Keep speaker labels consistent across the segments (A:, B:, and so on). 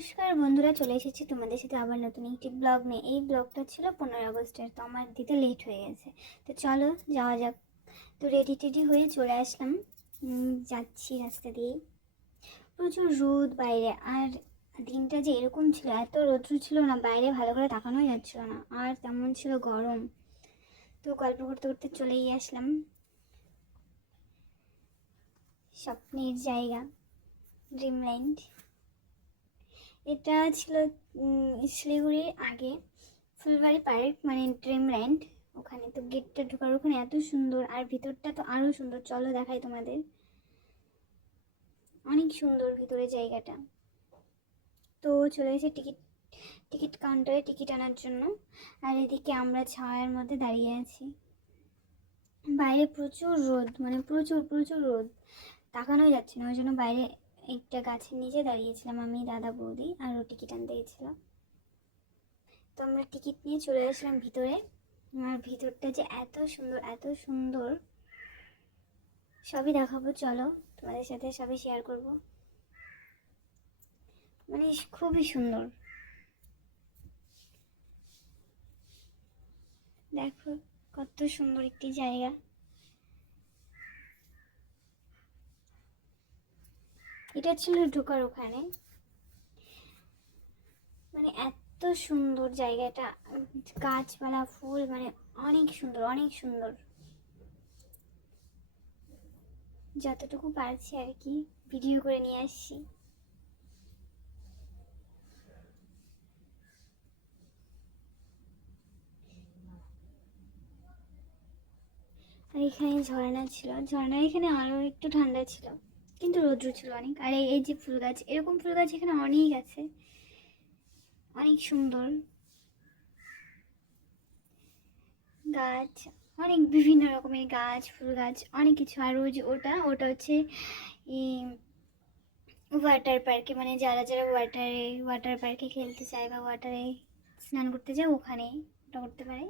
A: নমস্কার বন্ধুরা, চলে এসেছি তোমাদের সাথে আবার নতুন একটি ব্লগ নিয়ে। এই ব্লগটা ছিল পনেরোই আগস্টের, তো আমার দিতে লেট হয়ে গেছে। তো চলো, যাওয়া যাক। তো রেডি টেডি হয়ে চলে আসলাম। যাচ্ছি রাস্তা দিয়ে। প্রচুর রোদ বাইরে, আর দিনটা যে এরকম ছিল, এত রৌদ্র ছিল না, বাইরে ভালো করে তাকানোই যাচ্ছিল না, আর তেমন ছিল গরম। তো গল্প করতে করতে চলেই আসলাম। স্বপ্নের জায়গা ড্রিমল্যান্ড এটা ছিল শিলিগুড়ির আগে ফুলবাড়ি পার্ক মানে ড্রিমল্যান্ড। ওখানে তো গেটটা ঢোকার ওখানে এত সুন্দর, আর ভিতরটা তো আরও সুন্দর। চলো দেখাই তোমাদের। অনেক সুন্দর ভিতরে জায়গাটা। তো চলে এসে টিকিট টিকিট কাউন্টারে টিকিট আনার জন্য। আর এদিকে আমরা ছায়ার মধ্যে দাঁড়িয়ে আছি। বাইরে প্রচুর রোদ মানে প্রচুর প্রচুর রোদ। তাকানোই যাচ্ছে না, ওই জন্য বাইরে একটা গাছের নিচে দাঁড়িয়েছিলাম আমি, দাদা, বৌদি আর ও টিকিট আনতে গেছিলাম তো আমরা টিকিট নিয়ে চলে আসলাম ভিতরে। আর ভিতরটা যে এত সুন্দর এত সুন্দর। সবই দেখাবো, চলো তোমাদের সাথে সবই শেয়ার করব। মানে খুবই সুন্দর। দেখো কত সুন্দর একটি জায়গা। এটা ছিল ঢোকার ওখানে। মানে এত সুন্দর জায়গাটা, গাছপালা, ফুল মানে অনেক সুন্দর অনেক সুন্দর। যতটুকু পারছি আর কি, ভিডিও করে নিয়ে আসছি। আর এখানে ঝর্ণা ছিল। ঝর্ণার এখানে আরও একটু ঠান্ডা ছিল। কিন্তু রৌদ্র ছিল অনেক। আর এই যে ফুল গাছ, এরকম ফুল গাছ এখানে অনেক আছে। অনেক সুন্দর। গাছ, অনেক বিভিন্ন রকমের গাছ, ফুল গাছ, অনেক কিছু। আর ওই যে ওটা ওটা হচ্ছে ওয়াটার পার্কে মানে যারা যারা ওয়াটারে ওয়াটার পার্কে খেলতে চায় বা ওয়াটারে স্নান করতে যায়, ওখানে ওটা করতে পারে।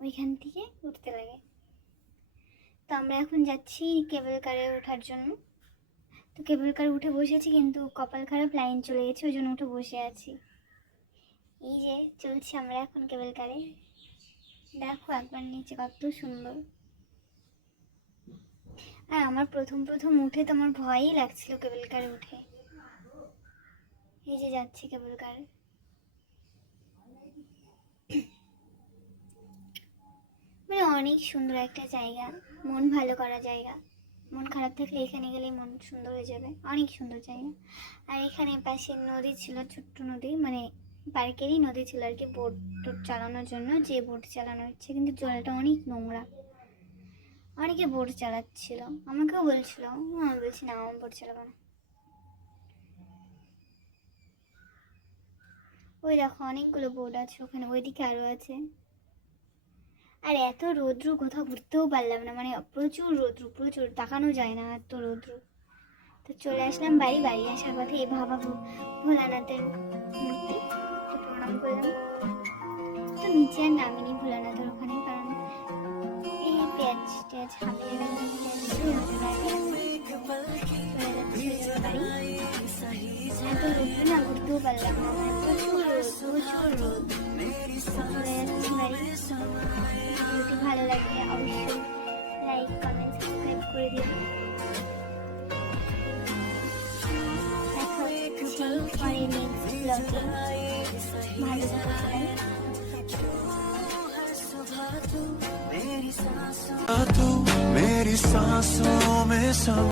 A: ওইখান থেকে উঠতে লাগে। তো আমরা এখন যাচ্ছি কেবল কারে ওঠার জন্য। তো কেবল কার উঠে বসেছি, কিন্তু কপাল খারাপ, লাইন চলে গেছে, ওই জন্য উঠে বসে আছি। এই যে, চলছি আমরা এখন কেবল কারে দেখো, একবার নিচে কত সুন্দর। আর আমার প্রথম প্রথম উঠে তো আমার ভয়ই লাগছিল কেবল কারে উঠে। এই যে যাচ্ছি কেবল কার মানে অনেক সুন্দর একটা জায়গা, মন ভালো করা জায়গা। মন খারাপ থাকলে এখানে গেলেই মন সুন্দর হয়ে যাবে। অনেক সুন্দর জায়গা। আর এখানে পাশে নদী ছিল, ছোট্ট নদী মানে পার্কেরই নদী ছিল আর কি, বোট টোট চালানোর জন্য যে বোট চালানো হচ্ছে, কিন্তু জলটা অনেক নোংরা। অনেকে বোট চালাচ্ছিল, আমাকেও বলছিল আমি বলছি না আমার বোট চালাবো না। ওই দেখো, অনেকগুলো বোট আছে, ওখানে ওইদিকে আরও আছে। আর এত রৌদ্র কোথাও ঘুরতেও পারলাম না মানে প্রচুর রৌদ্র, প্রচুর, তাকানো যায় না এত রৌদ্র। তো চলে আসলাম বাড়ি বাড়ি আসার পথে এই ভো- ভোলানাথের মূর্তি তো প্রণাম করলাম। তো নিচে আর নামিনি ভোলানাথের ওখানে, কারণ এই পেঁয়াজ টেয়াজ জন্য বাড়ি। এত রৌদ্র না, ঘুরতেও পারলাম না। মানে প্রচুর রোদ প্রচুর রোদ চলে যাচ্ছি বাড়ি ভিডিওটি ভালো লাগলে অবশ্যই লাইক কমেন্ট সাবস্ক্রাইব করে দিন দেখা হচ্ছে পরে নেক্সট ব্লগে ভালো থাকো সবাই
B: तू मेरी सांसों में सम